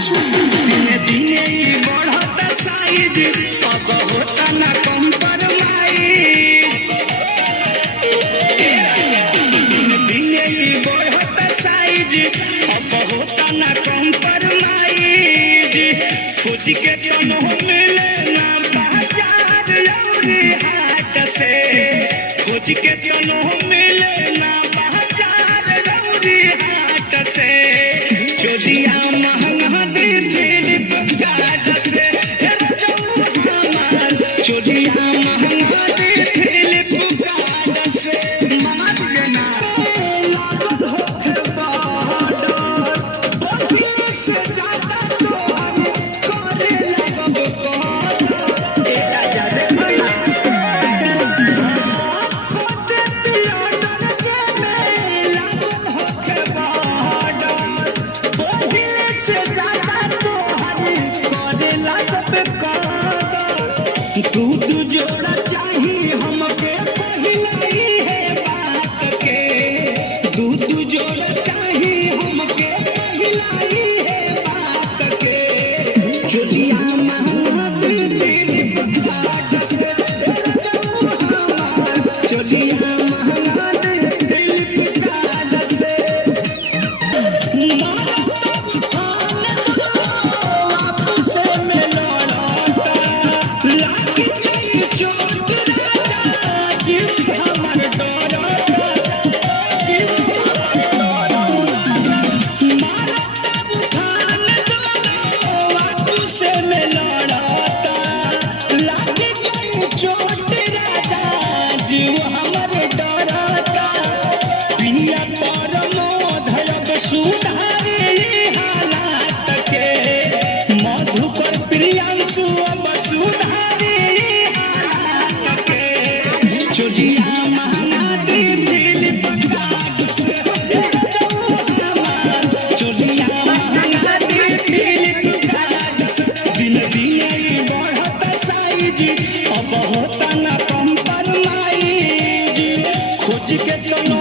दिने दिने बढ़ता साइज अब होता ना कॉम्प्रोमाइज। दिने दिने बढ़ता साइज अब होता ना कॉम्प्रोमाइज। खोज के तनो मिले ना बाजार और हाट से, खोज के तनो मिले ना बाजार और हाट से। चोलिया महंगा दी फ्लिपकार्ट से, चोलिया महंगा दी फ्लिपकार्ट से। मान लेना लागत होखे बॉर्डर, बकरी से ज्यादा तोहर करे लगब कॉर्डर। ए राजा रे भैया खोज दिया डर के में लागत होखे बॉर्डर, बकरी से ज्यादा तोहर करे लगब कॉर्डर। दूध जोड़ा चाही हमके पहिलाई है बात के, दूध जोड़ा चाही हमके पहिलाई है बात के। चोलिया महंगा दी फ्लिपकार्ट से, चोलिया महंगा दी फ्लिपकार्ट से। वापस में लौटा लागी जाई चोट राजा, गिफ्ट हमर डोरा, गिफ्ट हमर मारता उठान दोनों वापस में लौटा लागी जाई चोट राजा, जीव हमर डरता। पिया परमोध अब सुधारे हालात के, मधुकर प्रियांशु अब सुधारे हालात के। चोलिया महंगा दी फ्लिपकार्ट से, चोलिया महंगा दी फ्लिपकार्ट से। दिन दिने बढ़ता साइज अब होता ना कॉम्प्रोमाइज। खोज के तनो